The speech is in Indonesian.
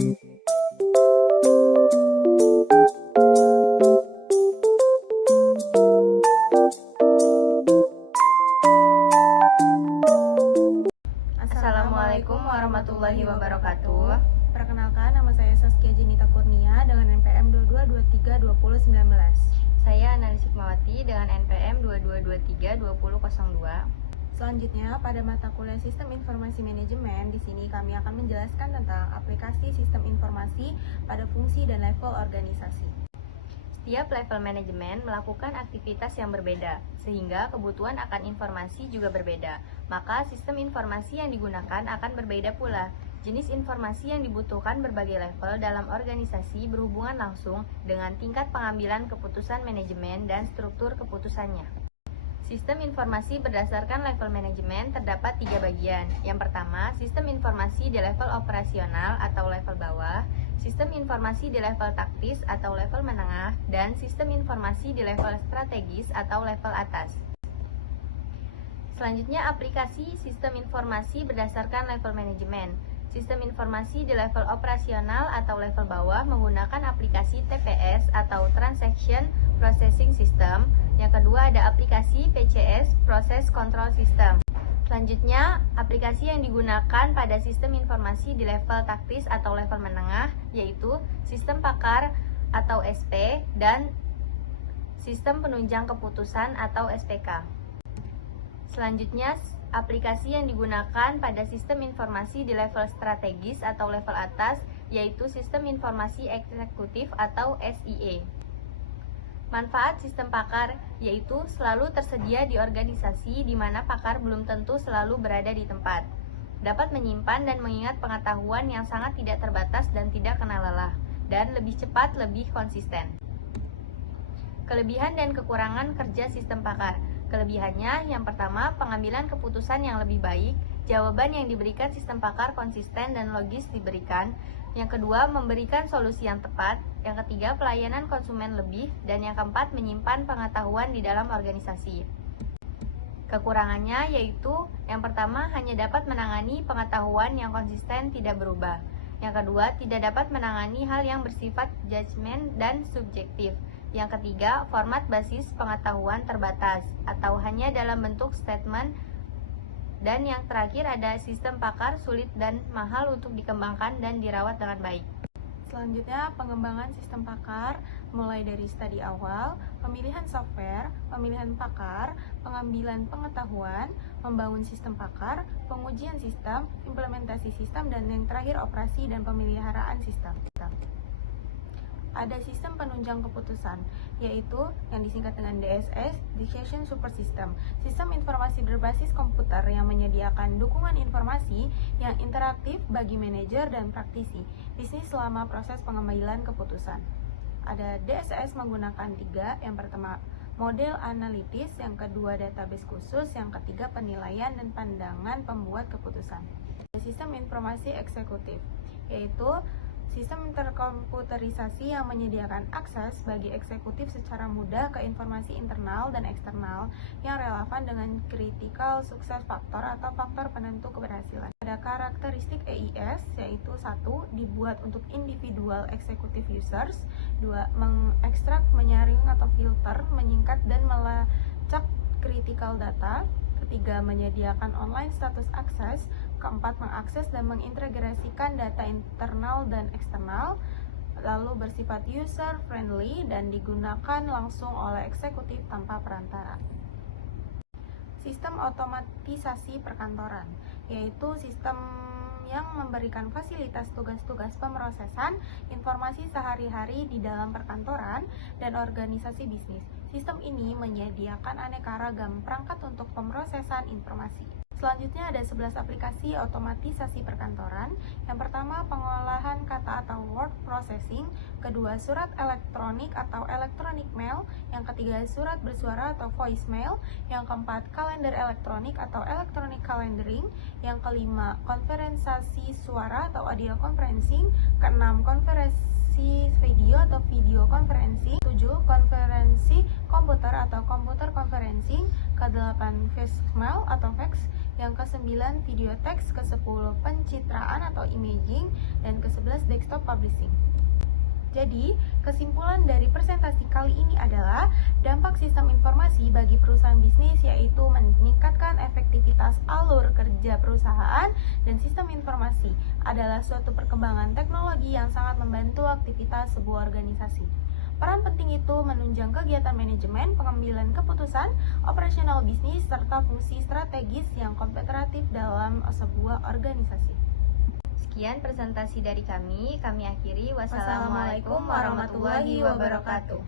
Assalamualaikum warahmatullahi wabarakatuh. Perkenalkan, nama saya Saskia Jenita Kurnia dengan NPM 22232019. Saya Analis Hikmawati dengan NPM 22232002. Selanjutnya, pada mata kuliah Sistem Informasi Manajemen, di sini kami akan menjelaskan tentang aplikasi sistem informasi pada fungsi dan level organisasi. Setiap level manajemen melakukan aktivitas yang berbeda, sehingga kebutuhan akan informasi juga berbeda. Maka sistem informasi yang digunakan akan berbeda pula. Jenis informasi yang dibutuhkan berbagai level dalam organisasi berhubungan langsung dengan tingkat pengambilan keputusan manajemen dan struktur keputusannya. Sistem informasi berdasarkan level manajemen terdapat 3 bagian. Yang pertama, sistem informasi di level operasional atau level bawah, sistem informasi di level taktis atau level menengah, dan sistem informasi di level strategis atau level atas. Selanjutnya, aplikasi sistem informasi berdasarkan level manajemen. Sistem informasi di level operasional atau level bawah menggunakan aplikasi TPS atau Transaction Processing System. Yang kedua ada aplikasi PCS, Process Control System. Selanjutnya, aplikasi yang digunakan pada sistem informasi di level taktis atau level menengah yaitu sistem pakar atau SP dan sistem penunjang keputusan atau SPK. Selanjutnya, aplikasi yang digunakan pada sistem informasi di level strategis atau level atas yaitu sistem informasi eksekutif atau SIE. Manfaat sistem pakar yaitu selalu tersedia di organisasi di mana pakar belum tentu selalu berada di tempat. Dapat menyimpan dan mengingat pengetahuan yang sangat tidak terbatas dan tidak kenal lelah, dan lebih cepat, lebih konsisten. Kelebihan dan kekurangan kerja sistem pakar. Kelebihannya, yang pertama, pengambilan keputusan yang lebih baik, jawaban yang diberikan sistem pakar konsisten dan logis diberikan. Yang kedua, memberikan solusi yang tepat. Yang ketiga, pelayanan konsumen lebih. Dan yang keempat, menyimpan pengetahuan di dalam organisasi. Kekurangannya yaitu, yang pertama, hanya dapat menangani pengetahuan yang konsisten tidak berubah. Yang kedua, tidak dapat menangani hal yang bersifat judgement dan subjektif. Yang ketiga, format basis pengetahuan terbatas atau hanya dalam bentuk statement. Dan yang terakhir ada sistem pakar sulit dan mahal untuk dikembangkan dan dirawat dengan baik. Selanjutnya, pengembangan sistem pakar mulai dari studi awal, pemilihan software, pemilihan pakar, pengambilan pengetahuan, membangun sistem pakar, pengujian sistem, implementasi sistem, dan yang terakhir operasi dan pemeliharaan sistem. Ada sistem penunjang keputusan, yaitu yang disingkat dengan DSS, Decision Support System, sistem informasi berbasis komputer yang menyediakan dukungan informasi yang interaktif bagi manajer dan praktisi bisnis selama proses pengambilan keputusan. Ada DSS menggunakan 3, yang pertama model analitis, yang kedua database khusus, yang ketiga penilaian dan pandangan pembuat keputusan. Ada sistem informasi eksekutif, yaitu sistem terkomputerisasi yang menyediakan akses bagi eksekutif secara mudah ke informasi internal dan eksternal yang relevan dengan critical success factor atau faktor penentu keberhasilan. Ada karakteristik EIS, yaitu 1. Dibuat untuk individual executive users, 2. Mengekstrak, menyaring atau filter, menyingkat dan melacak critical data, ketiga, menyediakan online status access, keempat, mengakses dan mengintegrasikan data internal dan eksternal, lalu bersifat user friendly dan digunakan langsung oleh eksekutif tanpa perantara. Sistem otomatisasi perkantoran, yaitu sistem yang memberikan fasilitas tugas-tugas pemrosesan informasi sehari-hari di dalam perkantoran dan organisasi bisnis. Sistem ini menyediakan aneka ragam perangkat untuk pemrosesan informasi. Selanjutnya ada 11 aplikasi otomatisasi perkantoran. Yang pertama, pengolahan kata atau word processing. Kedua, surat elektronik atau electronic mail. Yang ketiga, surat bersuara atau voicemail. Yang keempat, kalender elektronik atau electronic calendaring. Yang kelima, konferensi suara atau audio conferencing. Keenam, konferensi video atau video conferencing. 7, konferensi komputer atau computer conferencing. Ke-8, voicemail atau fax. yang ke-9 video teks, ke-10 pencitraan atau imaging, dan ke-11 desktop publishing. Jadi, kesimpulan dari presentasi kali ini adalah dampak sistem informasi bagi perusahaan bisnis yaitu meningkatkan efektivitas alur kerja perusahaan, dan sistem informasi adalah suatu perkembangan teknologi yang sangat membantu aktivitas sebuah organisasi. Peran penting itu menunjang kegiatan manajemen, pengambilan keputusan, operasional bisnis, serta fungsi strategis yang kompetitif dalam sebuah organisasi. Sekian presentasi dari kami akhiri. Wassalamualaikum warahmatullahi wabarakatuh.